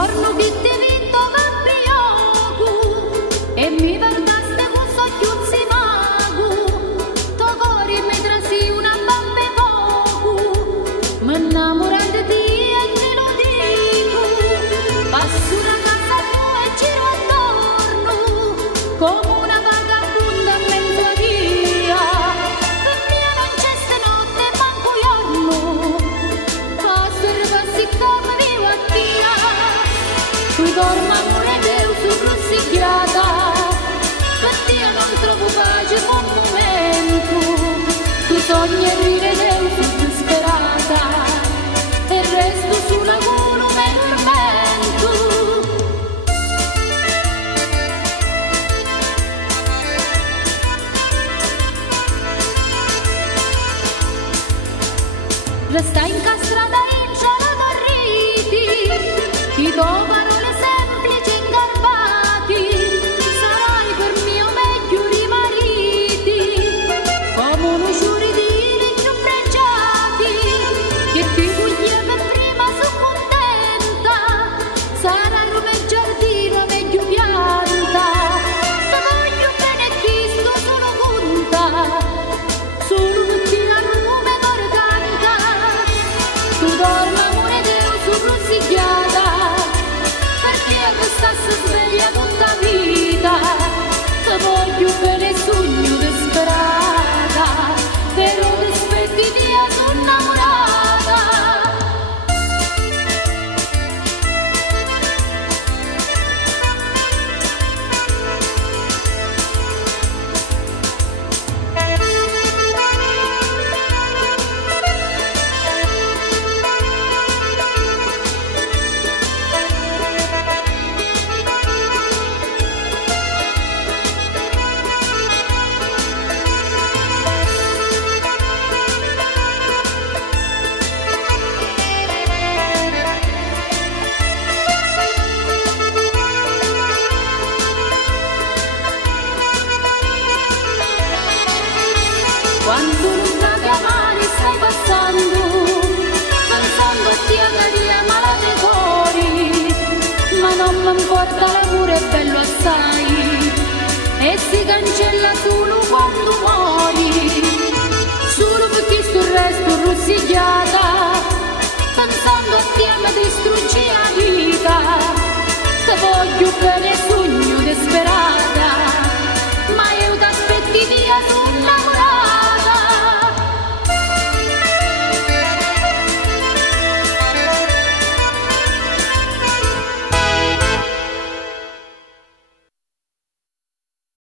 giorno che ti vinto caprioco e mi guardaste con socchiuzzi mago, tuo cuore mi trasi una bambe poco, mi innamorando di te e te lo dico, passo una casa tua e giro attorno, come una vagabonda a mezzodia, per me non c'è stanotte manco giorno, passo e ripassi come vivo a Dio, tu dormi amore Dio su crocchiata, per te non trovo pace un momento, tu sogni e ride Dio su disperata, e resto sulla culo me tormento. Resta incastrata in cielo torriti, ti do parole semplici ingarbati, sarai per mio meglio rimariti, come uno giuri di legno pregiati, che ti voglio per prima sono contenta, sarai come giardino meglio pianta, ti voglio bene e Cristo sono conta, solo per te la lume cor canta, tu dormi amore Dio su crocchiata, perché restasse sveglia tutta vita, ti voglio bene sogno disperata, però ti aspetti via sono innamorata. Quando l'una chiamare stai passando, pensando a te caria malate cori, ma non mi importa l'amore è bello assai, e si cancella sulla